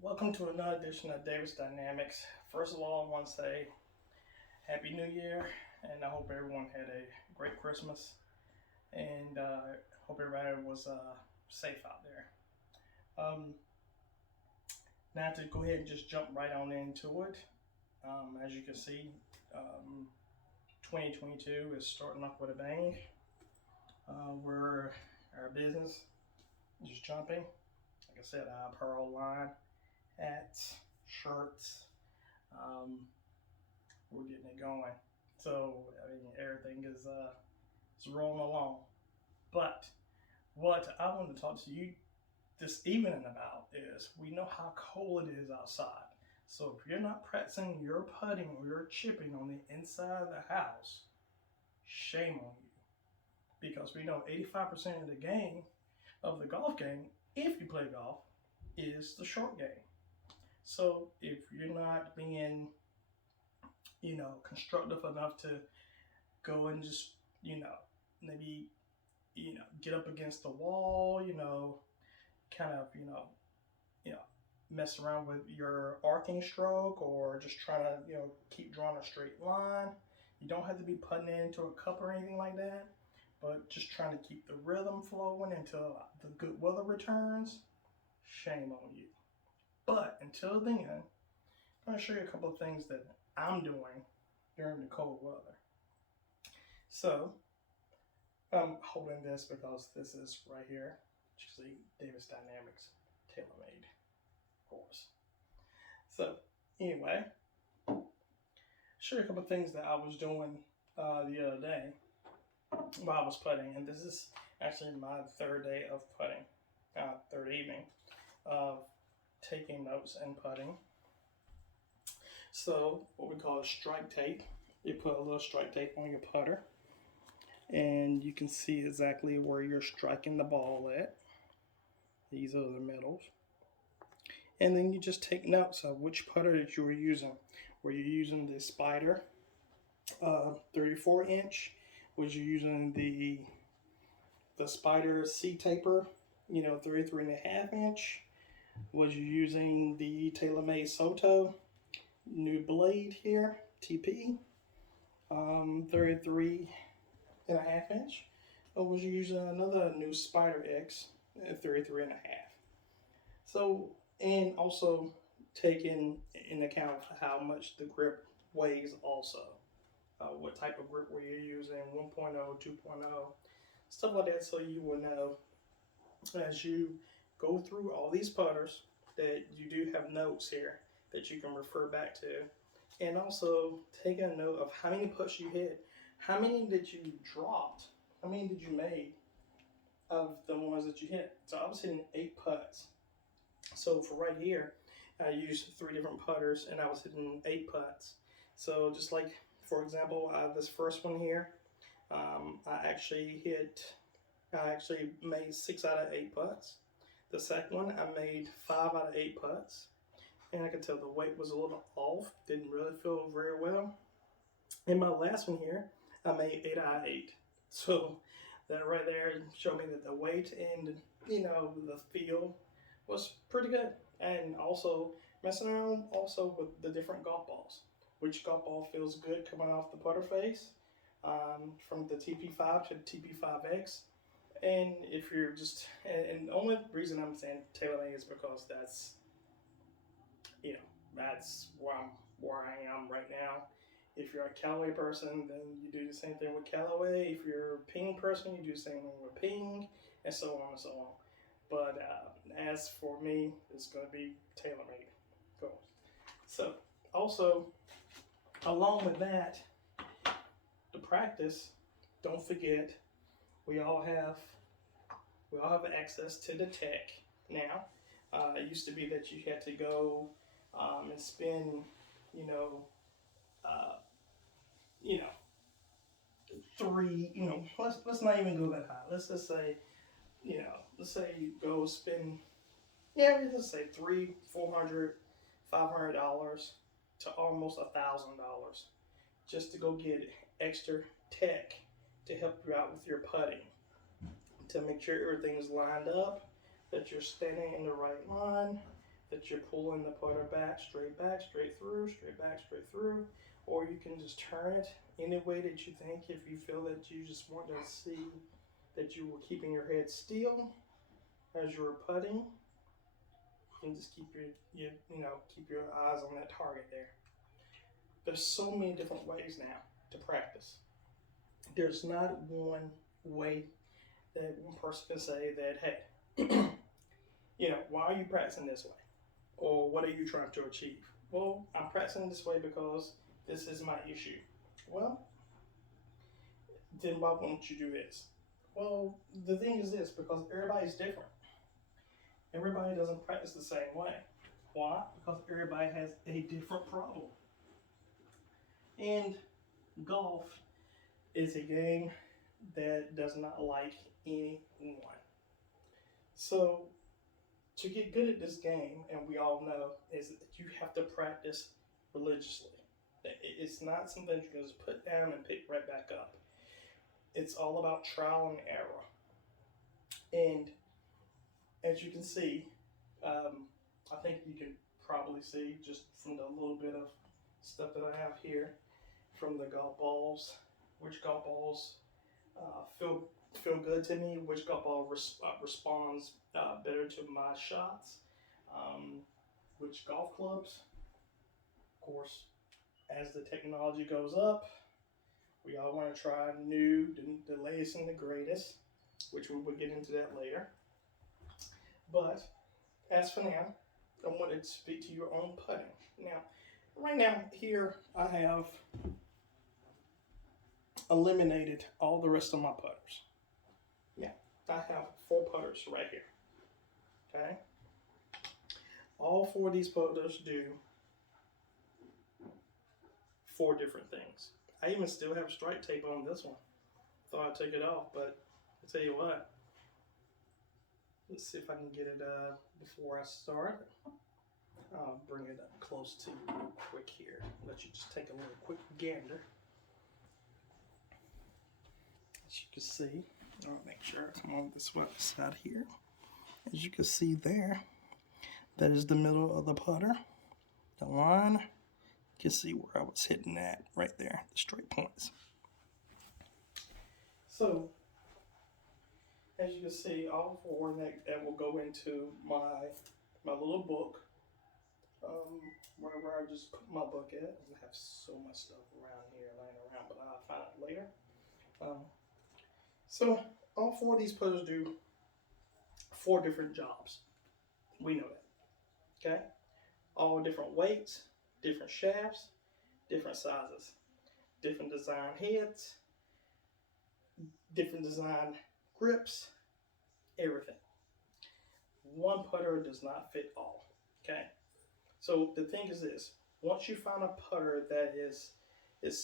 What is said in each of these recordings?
Welcome to another edition of Davis Dynamics. First of all, I want to say Happy New Year, and I hope everyone had a great Christmas, and hope everybody was safe out there. Um, Now to go ahead and just jump right on into it. As you can see, um, 2022 is starting off with a bang. We're our business just jumping. Like I said, apparel line, hats, shirts. Um, we're getting it going. So I mean, everything is rolling along. But what I want to talk to you this evening about is we know how cold it is outside. So if you're not practicing your putting or your chipping on the inside of the house, shame on you. Because we know 85% of the game of the golf game, if you play golf, is the short game. So if you're not being, constructive enough to go and just, maybe, get up against the wall, kind of, you know, mess around with your arcing stroke or just trying to, keep drawing a straight line. You don't have to be putting it into a cup or anything like that, but just trying to keep the rhythm flowing until the good weather returns. Shame on you. But until then, I'm going to show you a couple of things that I'm doing during the cold weather. So I'm holding this because this is right here, which is the Davis Dynamics TaylorMade course. So anyway, show you a couple of things that I was doing the other day while I was putting, and this is actually my third day of putting, third evening of taking notes and putting. So what we call a strike tape. You put a little strike tape on your putter, and you can see exactly where you're striking the ball at. These are the metals. And then you just take notes of which putter that you were using. Were you using the Spider 34 inch? Was you using the Spider C taper, 33.5 inch? Was you using the TaylorMade Soto new blade here, TP, 33.5 inch? Or was you using another new Spider X at 33.5? So, and also taking in account how much the grip weighs also. What type of grip were you using, 1.0, 2.0, stuff like that, so you will know as you go through all these putters that you do have notes here that you can refer back to, and also take a note of how many putts you hit, how many did you dropped, how many did you make of the ones that you hit. So I was hitting 8 putts. So for right here, I used 3 different putters and I was hitting 8 putts. So just like, for example, this first one here, I actually made 6 out of 8 putts. The second one, I made 5 out of 8 putts. And I could tell the weight was a little off, didn't really feel very well. And my last one here, I made 8 out of 8. So that right there showed me that the weight and, the feel was pretty good. And also messing around also with the different golf balls. Which golf ball feels good coming off the putter face, from the TP5 to the TP5X. And if you're just, and the only reason I'm saying TaylorMade is because that's, that's where I am right now. If you're a Callaway person, then you do the same thing with Callaway. If you're a Ping person, you do the same thing with Ping, and so on and so on. But as for me, it's going to be TaylorMade. Cool. So also, along with that, the practice, don't forget, we all have access to the tech now. It used to be that you had to go and spend, uh, you know, three, let's not even go that high. Let's just say, let's say you go spend, let's say $300, $400, $500 to almost $1,000 just to go get extra tech to help you out with your putting, to make sure everything's lined up, that you're standing in the right line, that you're pulling the putter back, straight through, straight back, straight through, or you can just turn it any way that you think. If you feel that you just want to see that you were keeping your head still as you were putting, you can just keep keep your eyes on that target there. There's so many different ways now to practice. There's not one way that one person can say that, hey, why are you practicing this way? Or what are you trying to achieve? Well, I'm practicing this way because this is my issue. Well, then why won't you do this? Well, the thing is this, because everybody's different. Everybody doesn't practice the same way. Why? Because everybody has a different problem. And golf is a game that does not like anyone. So to get good at this game, and we all know, is that you have to practice religiously. It's not something you can just put down and pick right back up. It's all about trial and error. And as you can see, I think you can probably see just from the little bit of stuff that I have here from the golf balls, which golf balls feel good to me, which golf ball responds better to my shots, which golf clubs. Of course, as the technology goes up, we all want to try the latest and the greatest, which we will get into that later. But as for now, I wanted to speak to your own putting. Now, right now here I have eliminated all the rest of my putters. Yeah, I have 4 putters right here. Okay? All 4 of these putters do 4 different things. I even still have strike tape on this one. Thought I'd take it off, but I'll tell you what. Let's see if I can get it before I start. I'll bring it up close to you real quick here. Let you just take a little quick gander. As you can see, I'll make sure I'm on this side here. As you can see there, that is the middle of the putter. The line, you can see where I was hitting that right there, the straight points. So, as you can see, all 4 that will go into my little book, wherever I just put my book at. I have so much stuff around here laying around, but I'll find it later. So all 4 of these putters do 4 different jobs. We know that. Okay? All different weights, different shafts, different sizes, different design heads, different design grips, everything. One putter does not fit all. Okay? So the thing is this: once you find a putter that is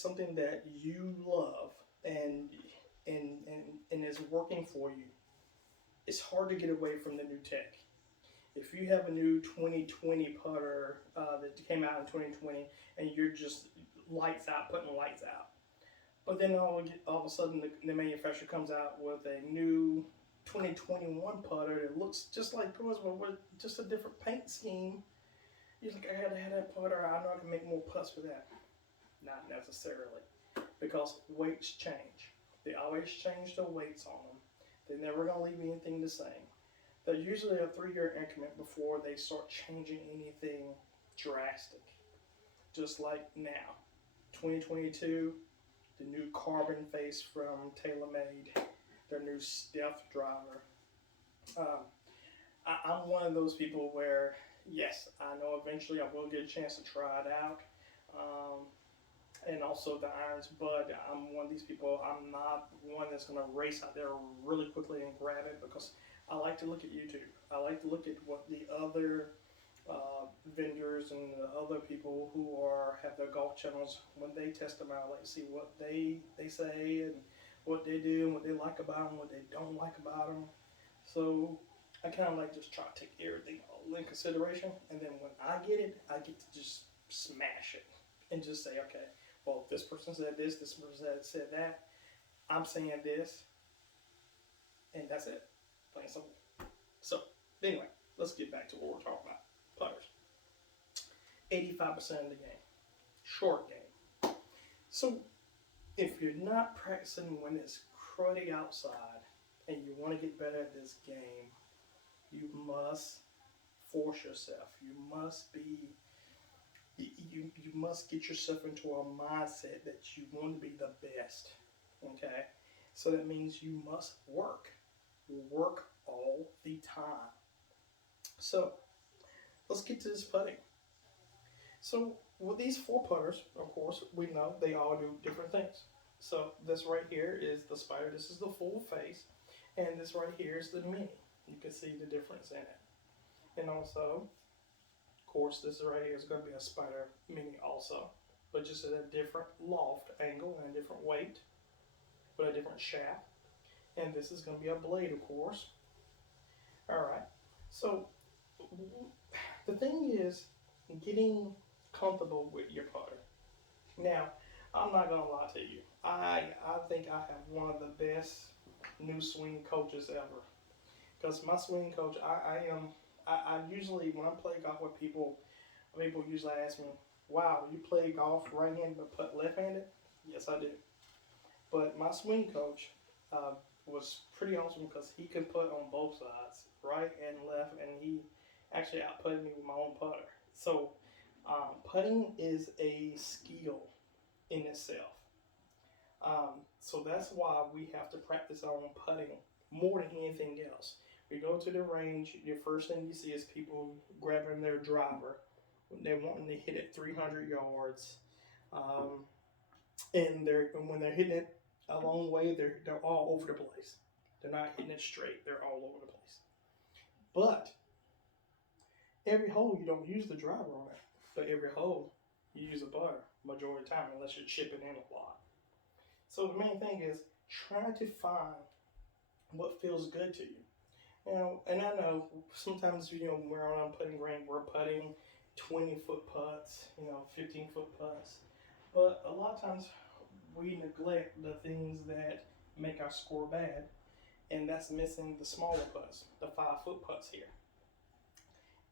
something that you love and is working for you, it's hard to get away from the new tech. If you have a new 2020 putter that came out in 2020 and you're just lights out, putting lights out, but then all of a sudden the manufacturer comes out with a new 2021 putter that looks just like yours, but with just a different paint scheme, you're like, I gotta have that putter. I know I can make more putts with that. Not necessarily, because weights change. They always change the weights on them. They're never gonna leave anything the same. They're usually a 3-year increment before they start changing anything drastic. Just like now, 2022, the new carbon face from TaylorMade, their new Steph driver. I'm one of those people where, yes, I know eventually I will get a chance to try it out. And also the irons, but I'm one of these people, I'm not one that's going to race out there really quickly and grab it, because I like to look at YouTube. I like to look at what the other vendors and the other people who have their golf channels, when they test them out, I like to see what they say and what they do and what they like about them, what they don't like about them. So I kind of like just try to take everything all in consideration, and then when I get it, I get to just smash it and just say, okay, well, this person said this person said that, I'm saying this, and that's it. Plain simple. So, anyway, let's get back to what we're talking about. Putters. 85% of the game. Short game. So if you're not practicing when it's cruddy outside and you want to get better at this game, you must force yourself. You must get yourself into a mindset that you want to be the best. Okay? So that means you must work. Work all the time. So let's get to this putting. So with these 4 putters, of course, we know they all do different things. So this right here is the Spider. This is the full face. And this right here is the mini. You can see the difference in it. And also, of course, this right here is going to be a Spider mini also. But just at a different loft angle and a different weight. With a different shaft. And this is going to be a blade, of course. Alright. So, the thing is getting comfortable with your putter. Now, I'm not gonna lie to you. I think I have one of the best new swing coaches ever. Because my swing coach, I usually when I play golf with people usually ask me, "Wow, you play golf right-handed but putt left-handed?" Yes, I do. But my swing coach was pretty awesome because he could putt on both sides, right and left, and he actually outputted me with my own putter. So putting is a skill in itself. So that's why we have to practice our own putting more than anything else. We go to the range, the first thing you see is people grabbing their driver. They're wanting to hit it 300 yards. And when they're hitting it a long way, they're all over the place. They're not hitting it straight. They're all over the place. But every hole you don't use the driver on it. But every hole you use a putter majority of the time unless you're chipping in a lot. So the main thing is try to find what feels good to you. And I know sometimes when we're on putting green, we're putting 20-foot putts, 15-foot putts. But a lot of times we neglect the things that make our score bad, and that's missing the smaller putts, the 5-foot putts here.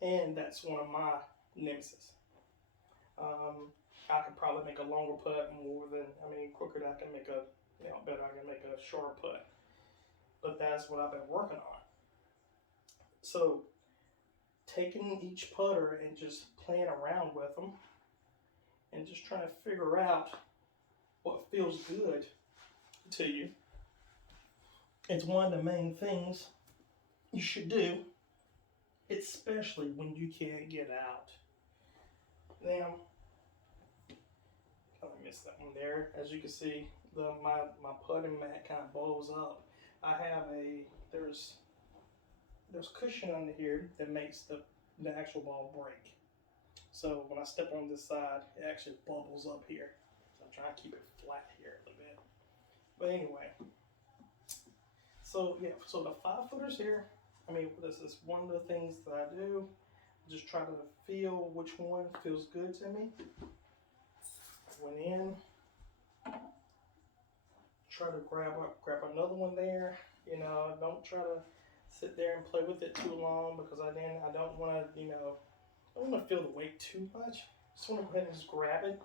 And that's one of my nemesis. I could probably make a longer putt quicker than I can make better I can make a shorter putt. But that's what I've been working on. So, taking each putter and just playing around with them and just trying to figure out what feels good to you. It's one of the main things you should do, especially when you can't get out. Now, I missed that one there. As you can see, my putting mat kind of blows up. I have there's cushion under here that makes the actual ball break. So when I step on this side, it actually bubbles up here. So I'm trying to keep it flat here a little bit. But anyway, so the 5-footers here, this is one of the things that I do. Just try to feel which one feels good to me. Went in, try to grab another one there. Don't try to sit there and play with it too long because I don't want to I don't want to feel the weight too much. Just want to go ahead and just grab it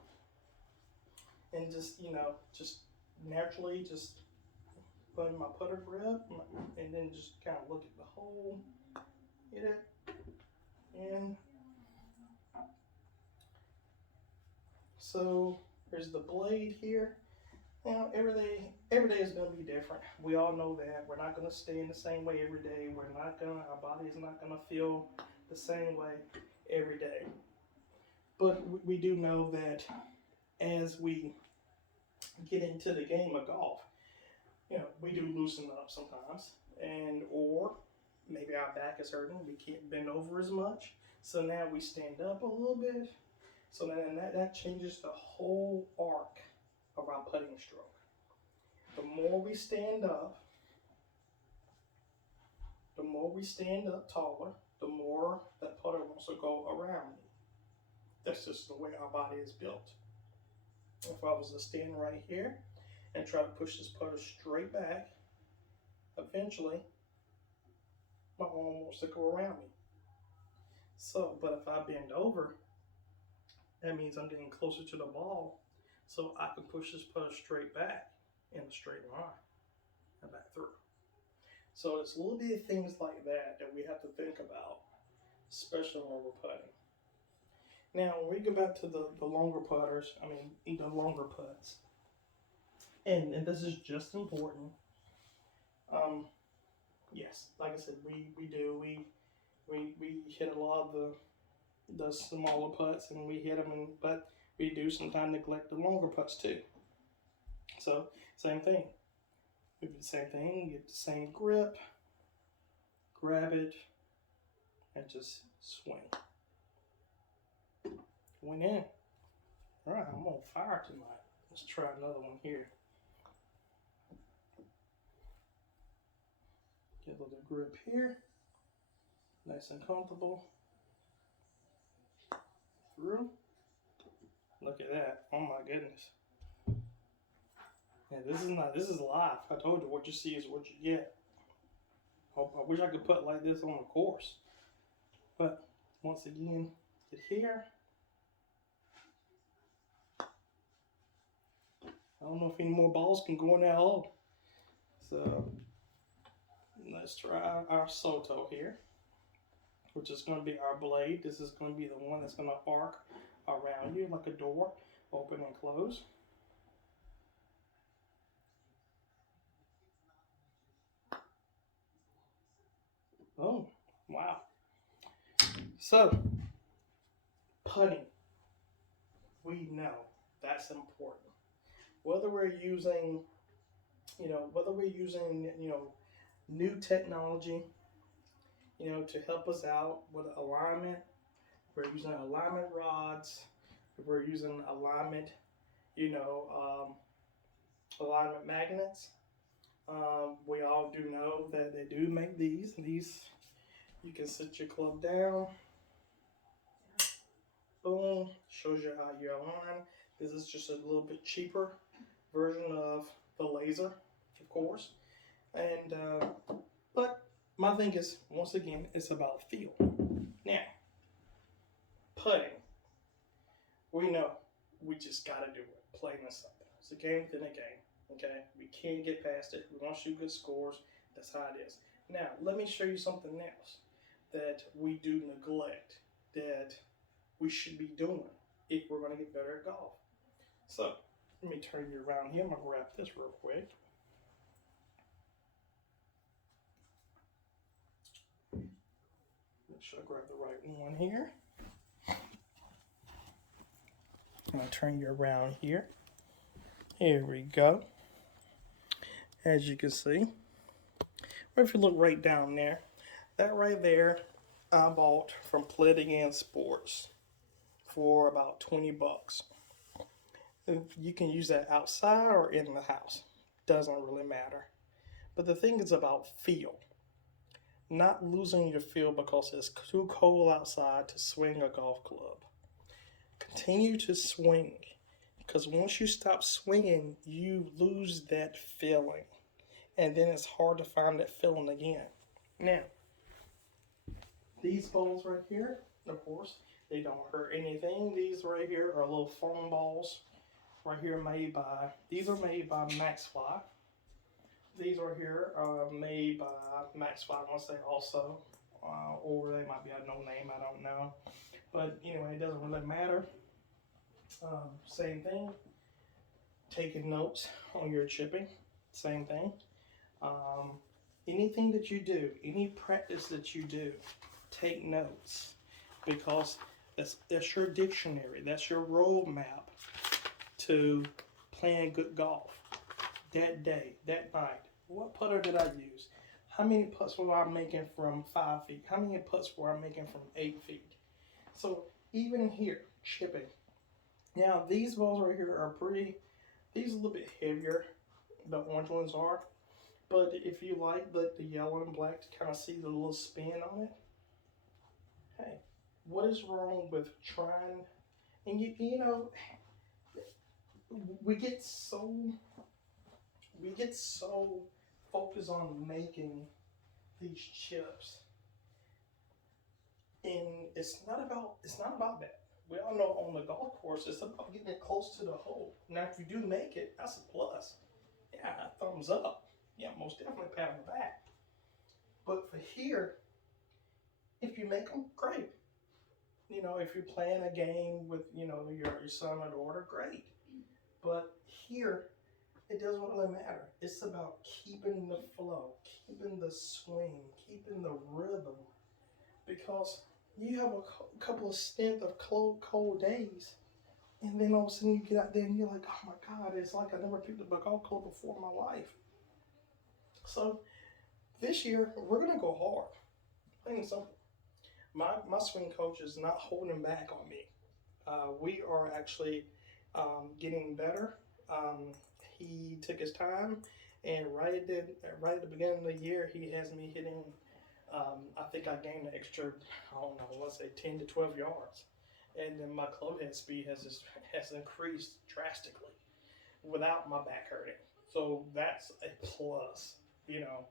and just naturally just put in my putter grip and then just kind of look at the hole, hit it, and so there's the blade here. Now every day is going to be different. We all know that. We're not going to stay in the same way every day. Our body is not going to feel the same way every day. But we do know that as we get into the game of golf, we do loosen up sometimes, or maybe our back is hurting. We can't bend over as much. So now we stand up a little bit. So then that changes the whole arc of our putting stroke. The more we stand up taller, the more that putter wants to go around me. That's just the way our body is built. If I was to stand right here and try to push this putter straight back, eventually my arm wants to go around me. So, but if I bend over That means I'm getting closer to the ball, so I can push this putter straight back in a straight line and back through. So it's a little bit of things like that that we have to think about, especially when we're putting. Now, when we go back to the longer putters, I mean, the longer putts, and this is just important. Um, yes, like I said, we hit a lot of the smaller putts, and we hit them, but we do sometimes neglect the longer putts too. So same thing. We do the same thing. Get the same grip, grab it, and just swing. Went in. All right, I'm on fire tonight. Let's try another one here. Get a little grip here. Nice and comfortable. Through. Look at that. Oh my goodness. Yeah, this is live. I told you what you see is what you get. I wish I could put like this on the course. But once again, get here. I don't know if any more balls can go in that hole. So let's try our Soto here, which is going to be our blade. This is going to be the one that's going to arc around you like a door, open and close. Oh, wow. So, putting, we know that's important. Whether we're using, new technology, to help us out with alignment, we're using alignment rods, we're using alignment, alignment magnets. We all do know that they do make these. These, you can sit your club down. Boom, shows you how you align. This is just a little bit cheaper version of the laser, of course. And but my thing is, once again, it's about feel. Now, putting, we know we just gotta do it, plain and simple. It's a game within a game. Okay, we can't get past it. We want to shoot good scores. That's how it is. Now, let me show you something else that we do neglect that we should be doing if we're going to get better at golf. So, let me turn you around here. I'm going to grab this real quick. Make sure I grab the right one here. I'm going to turn you around here. Here we go. As you can see, or if you look right down there, that right there I bought from Play Sports for about 20 bucks. You can use that outside or in the house. Doesn't really matter. But the thing is about feel. Not losing your feel because it's too cold outside to swing a golf club. Continue to swing. Because once you stop swinging, you lose that feeling. And then it's hard to find that feeling again. Now, these balls right here, of course, they don't hurt anything. These right here are little foam balls. Right here these are made by Maxfly. These right here are made by Maxfly, I want to say also. Or they might be a no name, I don't know. But anyway, it doesn't really matter. Same thing. Taking notes on your chipping, same thing. Anything that you do, any practice that you do, take notes, because that's your dictionary, that's your roadmap to playing good golf. That day, that night, what putter did I use? How many putts were I making from 5 feet? How many putts were I making from 8 feet? So even here, chipping. Now these balls right here are these are a little bit heavier, the orange ones are. But if you like the yellow and black to kind of see the little spin on it, hey, what is wrong with trying? And we get so focused on making these chips, and it's not about that. we all know on the golf course, it's about getting it close to the hole. Now, if you do make it, that's a plus. Yeah, thumbs up. Yeah, most definitely pat on the back. But for here, if you make them, great. You know, if you're playing a game with, you know, your son or daughter, great. But here, it doesn't really matter. It's about keeping the flow, keeping the swing, keeping the rhythm. Because you have a couple of stint of cold days, and then all of a sudden you get out there and you're like, oh my God, it's like I never picked up a golf club before in my life. So this year, we're going to go hard. Plain and simple. My swing coach is not holding back on me. We are actually getting better. He took his time, and right at the beginning of the year, he has me hitting. I think I gained an extra, I don't know, let's say 10 to 12 yards, and then my club head speed has increased drastically without my back hurting. So that's a plus, you know.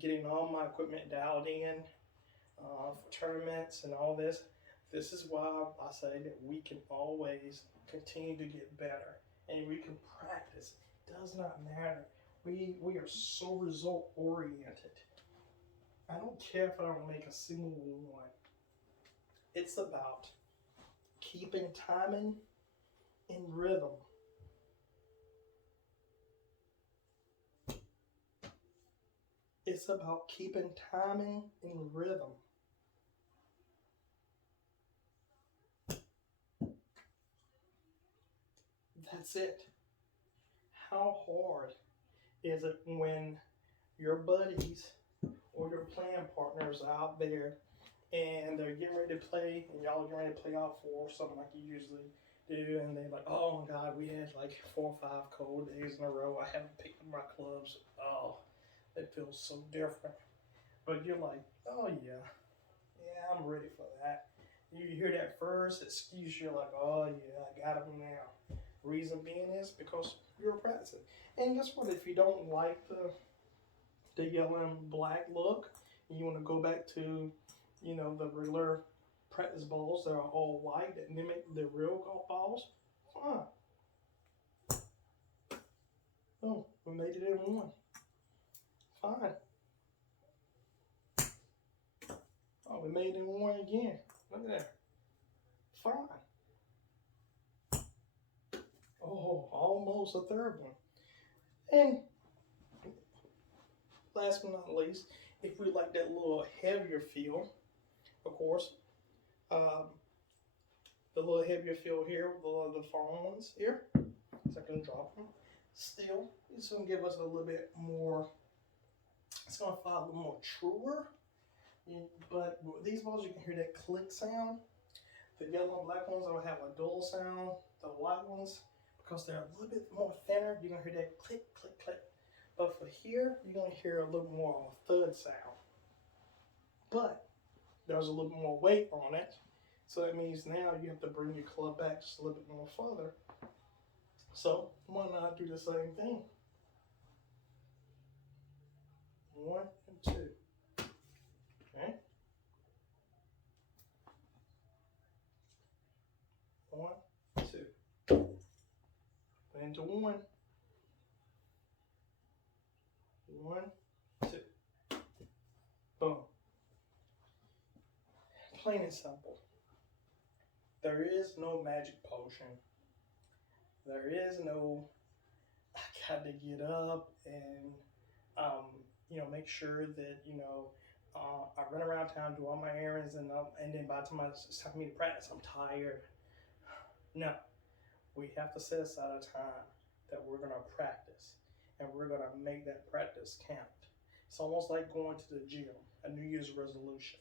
Getting all my equipment dialed in for tournaments and all this. This is why I say that we can always continue to get better, and we can practice. It does not matter. We are so result oriented. I don't care if I don't make a single one. It's about keeping timing and rhythm. It's about keeping timing and rhythm. That's it. How hard is it when your buddies or your playing partners are out there and they're getting ready to play, and y'all are getting ready to play out for something like you usually do, and they're like, oh my God, we had like 4 or 5 cold days in a row. I haven't picked up my clubs. Oh, it feels so different. But you're like, oh yeah, I'm ready for that. You hear that first excuse, you're like, oh yeah, I got them now. Reason being is because you're practicing. And guess what? If you don't like the yellow and black look, and you want to go back to, you know, the regular practice balls that are all white and mimic the real golf balls, fine. Oh, we made it in one. Fine. Oh, we made it in one again. Look at that. Fine. Oh, almost a third one. And last but not least, if we like that little heavier feel, of course, um, the little heavier feel here, the foam ones here, so I can drop them. Still, it's going to give us a little bit more, it's going to feel a little more truer. But with these balls, you can hear that click sound. The yellow and black ones will have a dull sound. The white ones, because they're a little bit more thinner, you're going to hear that click, click, click. But for here, you're going to hear a little more of a thud sound. But there's a little bit more weight on it. So that means now you have to bring your club back just a little bit more further. So why not do the same thing? 1 and 2. Okay? 1, 2. Into 1. 1, 2. Boom. Plain and simple. There is no magic potion. There is no, I got to get up and, make sure that, I run around town, do all my errands, and then by the time it's time for me to practice, I'm tired. No, we have to set aside a time that we're going to practice, and we're going to make that practice count. It's almost like going to the gym, a New Year's resolution.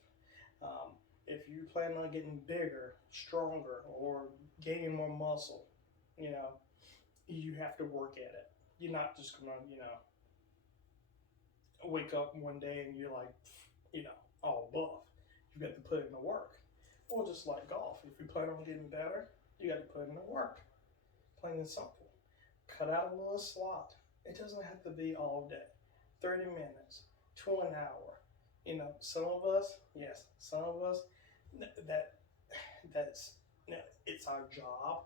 If you plan on getting bigger, stronger, or gaining more muscle, you have to work at it. You're not just gonna, wake up one day and you're like, all buff. You got to put in the work. Or just like golf, if you plan on getting better, you got to put in the work. Plain and simple. Cut out a little slot. It doesn't have to be all day. 30 minutes to an hour. Some of us, yes, some of us, that's Now, it's our job,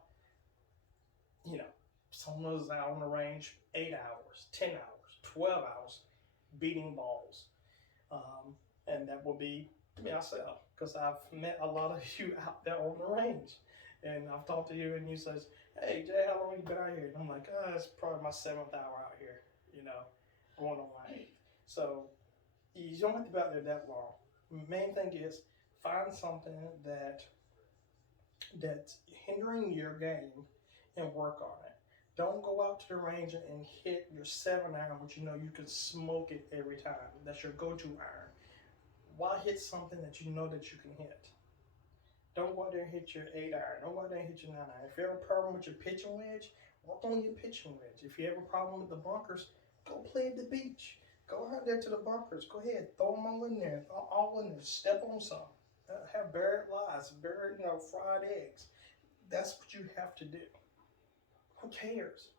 you know, someone's out on the range 8 hours, 10 hours, 12 hours beating balls. And that will be myself because I've met a lot of you out there on the range. And I've talked to you and you says, hey, Jay, how long you been out here? And I'm like, it's probably my 7th hour out here, going on my 8th. So you don't have to be out there that long. Main thing is find something that's hindering your game and work on it. Don't go out to the range and hit your 7 iron, which you know you can smoke it every time. That's your go-to iron. Why hit something that you know that you can hit? Don't go out there and hit your 8 iron. Don't go out there and hit your 9 iron. If you have a problem with your pitching wedge, work on your pitching wedge. If you have a problem with the bunkers, go play at the beach. Go out there to the bunkers. Go ahead, throw them all in there. All in there. Step on some. Have buried lies, fried eggs. That's what you have to do. Who cares?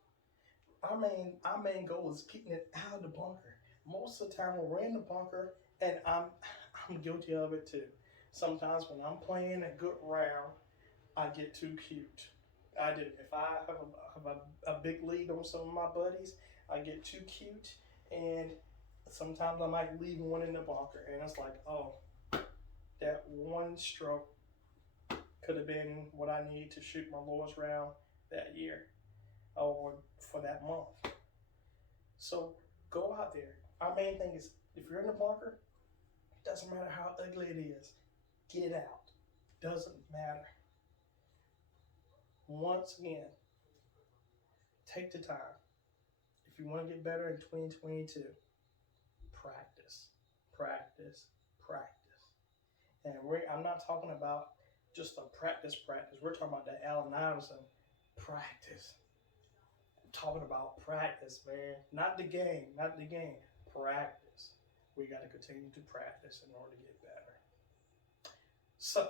Our main goal is getting it out of the bunker. Most of the time, we're in the bunker, and I'm guilty of it too. Sometimes when I'm playing a good round, I get too cute. I do. If I have a big lead on some of my buddies, I get too cute, and sometimes I might leave one in the bunker, and it's like, oh, that one stroke could have been what I need to shoot my lowest round that year or for that month. So go out there. Our main thing is if you're in the bunker, it doesn't matter how ugly it is, get it out. Doesn't matter. Once again, take the time. If you want to get better in 2022, practice, practice, practice. And I'm not talking about just a practice. We're talking about the Allen Iverson practice. I'm talking about practice, man. Not the game. Practice. We got to continue to practice in order to get better. So,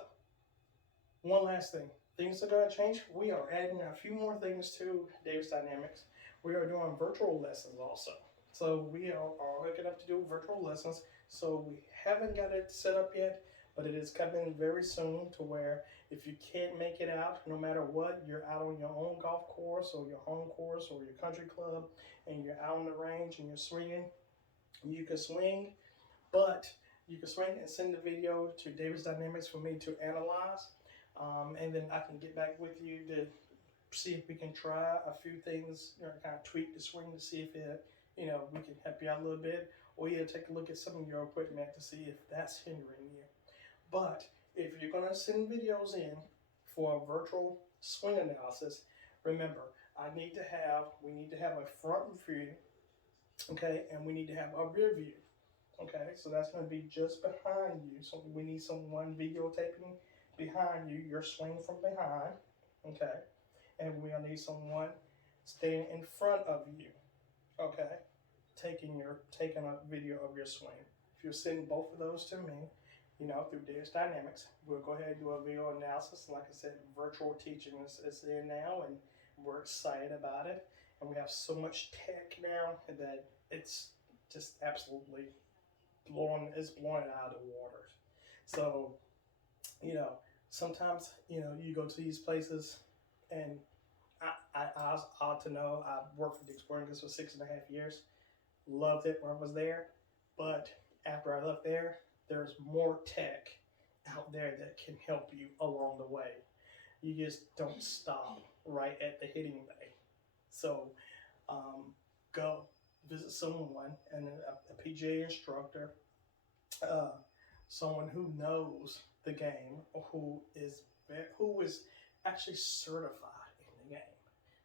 one last thing. Things are going to change. We are adding a few more things to Davis Dynamics. We are doing virtual lessons also. So we are looking up to do virtual lessons. So we haven't got it set up yet, but it is coming very soon to where if you can't make it out, no matter what, you're out on your own golf course or your home course or your country club and you're out on the range and you're swinging, you can swing, but you can swing and send the video to Davis Dynamics for me to analyze. And then I can get back with you to see if we can try a few things, kind of tweak the swing to see if it, we can help you out a little bit, or take a look at some of your equipment to see if that's hindering you. But if you're gonna send videos in for a virtual swing analysis, remember, we need to have a front view, okay, and we need to have a rear view, okay. So that's gonna be just behind you. So we need someone videotaping behind you, your swing from behind, okay, and we'll need someone staying in front of you, okay, taking a video of your swing. If you're sending both of those to me, through Davis Dynamics, we'll go ahead and do a video analysis. Like I said, virtual teaching is in now, and we're excited about it. And we have so much tech now that it's just absolutely blowing it out of the waters. So, sometimes, you go to these places, and I was odd to know, I worked for the Experience for 6.5 years. Loved it when I was there. But after I left there, there's more tech out there that can help you along the way. You just don't stop right at the hitting bay. So go visit someone, and a PGA instructor, someone who knows the game, who is actually certified in the game.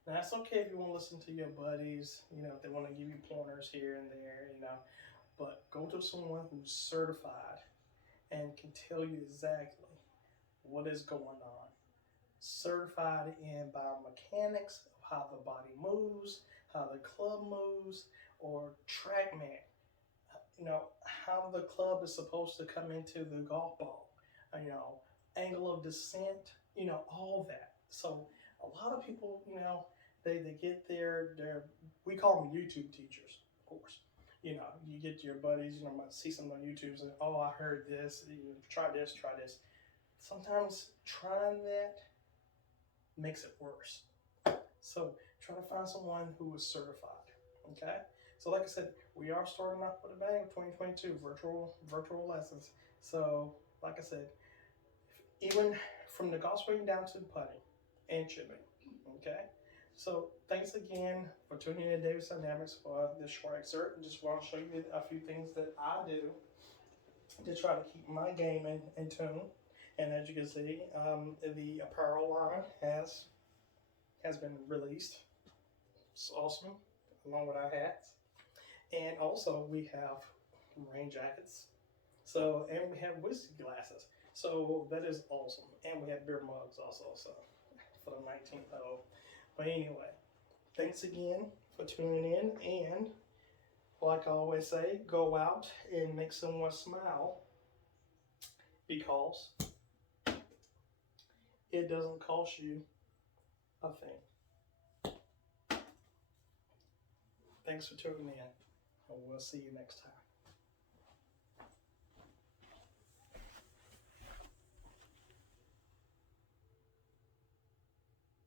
Now, that's okay if you want to listen to your buddies, if they want to give you pointers here and there, but go to someone who's certified and can tell you exactly what is going on. Certified in biomechanics, how the body moves, how the club moves, or TrackMan, how the club is supposed to come into the golf ball, angle of descent, all that. So a lot of people, they get their we call them YouTube teachers, of course. You get your buddies, might see something on YouTube and, oh, I heard this, try this. Sometimes trying that makes it worse. So try to find someone who is certified. Okay. So like I said, we are starting off with a bang of 2022 virtual lessons. So like I said, even from the golf swing down to the putting and chipping. Okay. So thanks again for tuning in to Davis Dynamics for this short excerpt. Just want to show you a few things that I do to try to keep my game in tune. And as you can see, the apparel line has been released. It's awesome, along with our hats. And also we have rain jackets. So, and we have whiskey glasses. So that is awesome. And we have beer mugs also, so for the 19th hole. But anyway, thanks again for tuning in. And like I always say, go out and make someone smile, because it doesn't cost you a thing. Thanks for tuning in, and we'll see you next time.